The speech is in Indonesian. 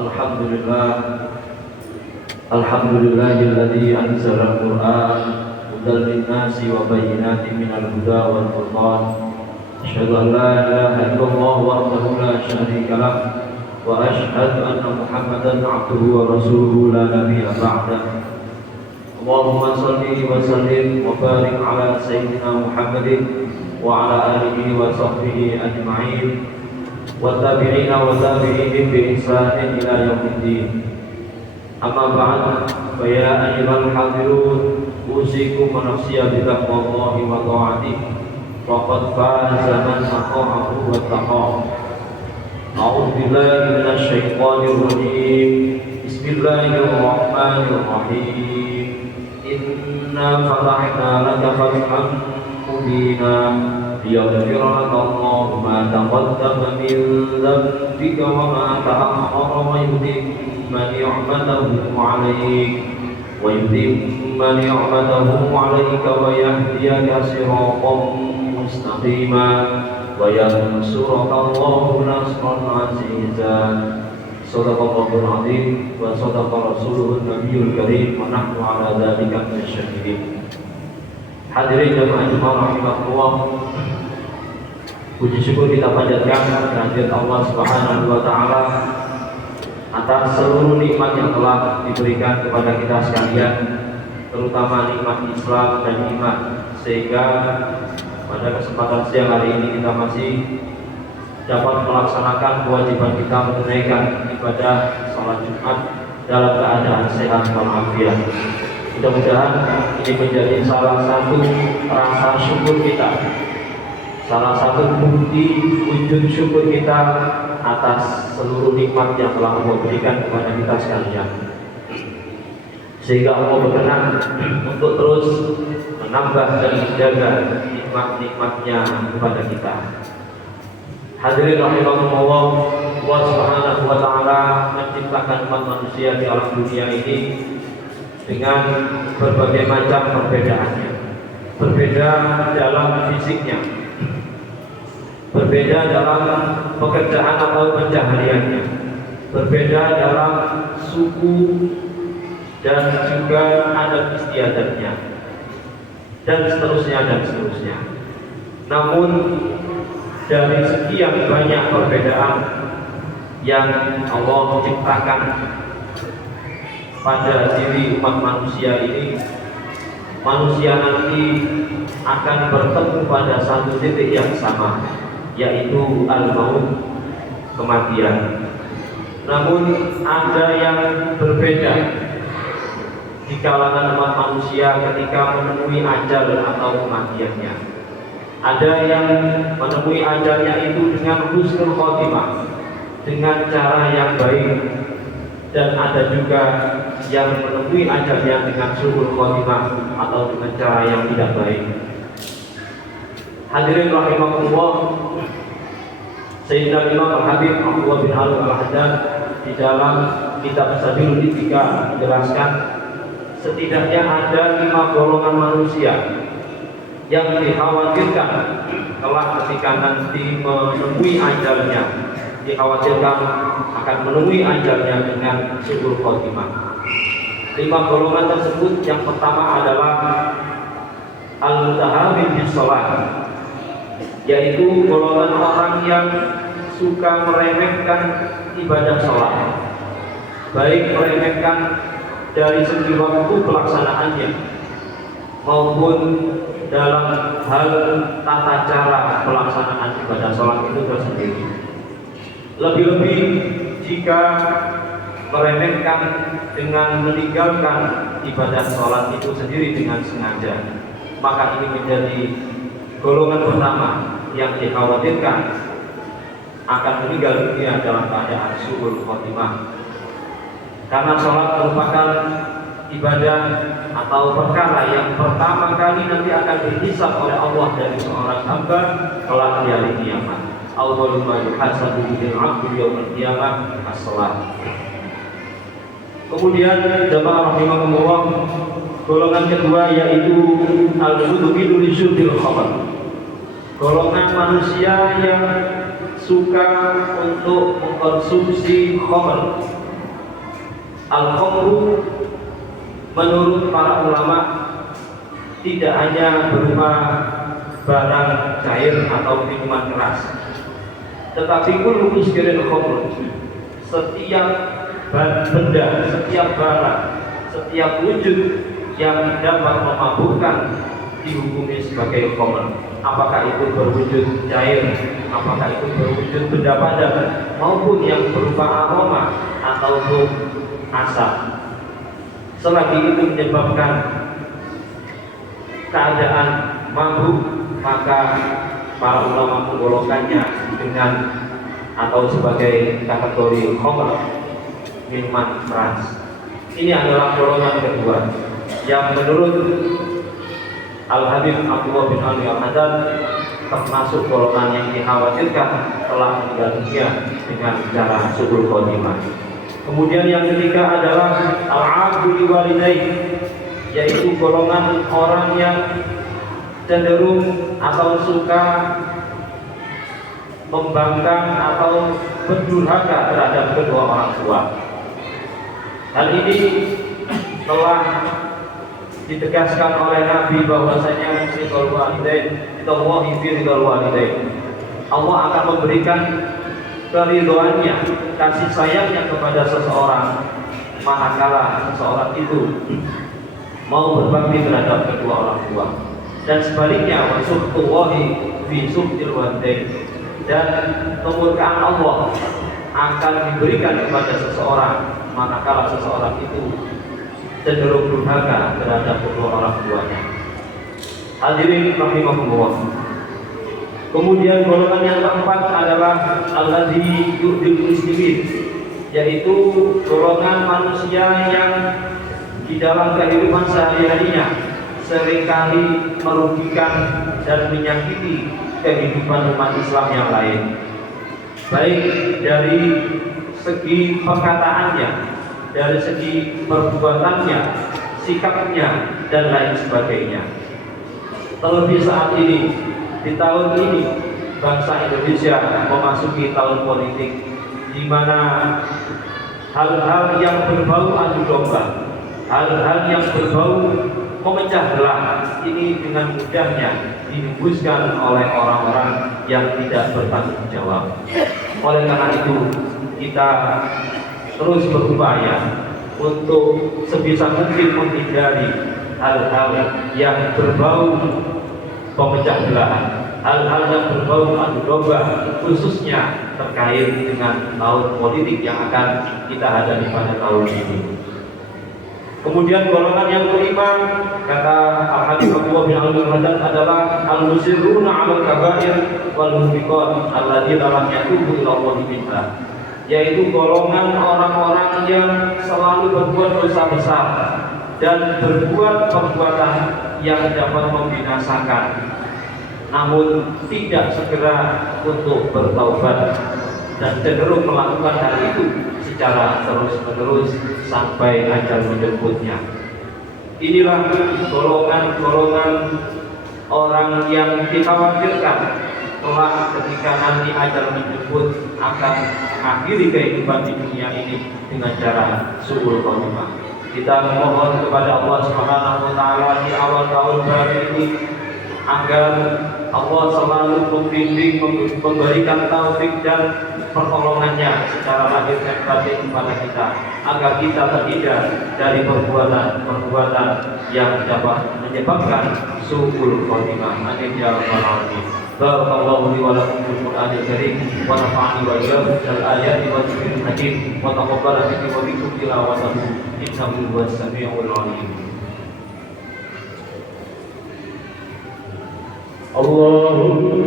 Alhamdulillah, Alhamdulillahilladzi anzala al-Qur'an hudan lin-nasi wa bayyinatin minal huda wal furqan. Asyhadu an la ilaha illallah wahdahu la syarika lah wa asyhadu anna Muhammadan 'abduhu wa rasuluhu la nabiyya ba'dah. Allahumma shalli wa sallim wa barik ala sayyidina Muhammadin wa ala alihi wa sahbihi ajma'in wa tabi'ina wa tabi'ihim bi ihsanin ila yaumiddin. Amma ba'd, fa ya ayyuhal hadirun, usikum wa nafsiya bi taqwallahi wa ta'atihi faqad faza man ata'ahu wa taqahu. A'udzu billahi minasy syaithanir rajim. Bismillahirrahmanirrahim. Inna fatahna laka fathan mubina liyaghfira laka Allahu ma taqaddama min dhanbika wa ma ta'akhkhara wa yutimma ni'matahu 'alayka wa yahdiyaka siratan mustaqima wa yansuraka Allahu nasran 'azizan. Shadaqallahul 'azim wa shadaqa rasuluhun nabiyyul karim wa nahnu 'ala dzalika minasyahidin. Hadirin jamaah rahimakumullah, puji syukur kita panjatkan kehadirat Allah Subhanahu wa taala atas seluruh nikmat yang telah diberikan kepada kita sekalian, terutama nikmat Islam dan iman, sehingga pada kesempatan siang hari ini kita masih dapat melaksanakan kewajiban kita menunaikan ibadah salat Jumat dalam keadaan sehat walafiat. Mudah-mudahan ini menjadi salah satu rasa syukur kita, salah satu bukti wujud syukur kita atas seluruh nikmat yang telah Allah berikan kepada kita sekalian, sehingga Allah berkenan untuk terus menambah dan menjaga nikmat-nikmatnya kepada kita. Hadirin rahimakumullah, Allah Subhanahu wa taala menciptakan umat manusia di alam dunia ini dengan berbagai macam perbedaannya. Berbeda dalam fisiknya, berbeda dalam pekerjaan atau pencahariannya, berbeda dalam suku dan juga adat istiadatnya, dan seterusnya. Namun dari sekian banyak perbedaan yang Allah ciptakan pada diri umat manusia ini, manusia nanti akan bertemu pada satu titik yang sama, yaitu al-maut, kematian. Namun ada yang berbeda di kalangan umat manusia ketika menemui ajal atau kematiannya. Ada yang menemui ajalnya itu dengan husnul khotimah, dengan cara yang baik, dan ada juga yang menemui ajalnya dengan su'ul khotimah atau dengan cara yang tidak baik. Hadirin rahimakumullah, Sayyidina Imam Al-Habib Abdullah bin Alwi Al-Haddad di dalam kitab Sabilul Ittiqa menjelaskan setidaknya ada 5 golongan manusia yang dikhawatirkan kelak ketika nanti menemui ajalnya, dikhawatirkan akan menemui ajalnya dengan su'ul khotimah. 5 golongan tersebut, yang pertama adalah al-mutahamin bis shalah, yaitu golongan orang yang suka meremehkan ibadah sholat, baik meremehkan dari segi waktu pelaksanaannya maupun dalam hal tata cara pelaksanaan ibadah sholat itu tersendiri. Lebih-lebih jika meremehkan dengan meninggalkan ibadah sholat itu sendiri dengan sengaja, maka ini menjadi golongan pertama yang dikhawatirkan akan meninggal dunia dalam keadaan su'ul khotimah. Karena sholat merupakan ibadah atau perkara yang pertama kali nanti akan dihisab oleh Allah dari seorang hamba kelak di hari kiamat. Awwalu ma yuhasabu bihi al-'abdu yaumil qiyamah as-shalah. Kemudian jamaah rahimahumullah, golongan kedua yaitu al-mudhilu li syurbil khamr. Golongan manusia yang suka untuk mengkonsumsi khamr, Al-khamru menurut para ulama tidak hanya berupa barang cair atau minuman keras, tetapi kullu muskirin khamr, setiap benda, setiap barang, setiap wujud yang dapat memabukkan dihukumi sebagai khamr. Apakah itu berwujud cair, apakah itu berwujud benda padat, maupun yang berupa aroma ataupun asap, selagi itu menyebabkan keadaan mabuk, maka para ulama menggolongkannya dengan atau sebagai kategori khamr, minuman keras. Ini adalah golongan kedua yang menurut Al-Habib Abdullah bin Ali Al-Haddad termasuk golongan yang dikhawatirkan telah meninggal dunia dengan cara su'ul khotimah. Kemudian yang ketiga adalah al-'abdu liwalidayhi, yaitu golongan orang yang cenderung atau suka membangkang atau berdurhaka terhadap kedua orang tua. Hal ini telah ditegaskan oleh Nabi bahwasanya ridhul walidain itallahi fi ridhul walidain. Allah akan memberikan keridhoannya, kasih sayangnya kepada seseorang manakala seseorang itu mau berbakti terhadap kedua orang tua. Dan sebaliknya, wasuhtullahi fi suhtil walidain, dan kemurkaan Allah akan diberikan kepada seseorang manakala seseorang itu cenderung durhaka terhadap kedua orang tuanya. Hadirin rahimahumullah. Kemudian golongan yang keempat adalah alladzi yu'dil muslimin, yaitu golongan manusia yang di dalam kehidupan sehari-harinya seringkali merugikan dan menyakiti kehidupan umat Islam yang lain, baik dari segi perkataannya, dari segi perbuatannya, sikapnya, dan lain sebagainya. Terlebih saat ini, di tahun ini, bangsa Indonesia memasuki tahun politik, di mana hal-hal yang berbau adu domba, hal-hal yang berbau memecah belah ini dengan mudahnya dihembuskan oleh orang-orang yang tidak bertanggung jawab. Oleh karena itu, kita terus berupaya untuk sebisa mungkin menghindari hal-hal yang berbau pemecah belahan, hal-hal yang berbau adu domba, khususnya terkait dengan tahun politik yang akan kita hadapi pada tahun ini. Kemudian golongan yang kelima, kata Al-Habib Abdullah bin Ali Al-Haddad, adalah al-musirruna 'alal kaba'ir wal mubiqat alladzina lam yatubu ila Allah minha, yaitu golongan orang-orang yang selalu berbuat dosa besar dan berbuat perbuatan yang dapat membinasakan, namun tidak segera untuk bertaubat dan cenderung melakukan hal itu secara terus-menerus sampai ajal menjemputnya. Inilah golongan-golongan orang yang dikhawatirkan telah ketika nanti ajal menjemput akan mengakhiri kehidupan di dunia ini dengan cara su'ul khotimah. Kita memohon kepada Allah Subhanahu wa taala di awal tahun baru ini agar Allah selalu membimbing, memberikan taufik dan pertolongannya secara lahir dan batin kepada kita, agar kita terhindar dari perbuatan-perbuatan yang dapat menyebabkan su'ul khotimah. Amin ya rabbal alamin. Barakallahu li wa lakum fil Qur'anil Karim wa nafa'ani wa iyyakum bil ayati wa dzikril hakim wa taqabbala minni wa minkum tilawatahu innahu huwas samiul alim. Allahumma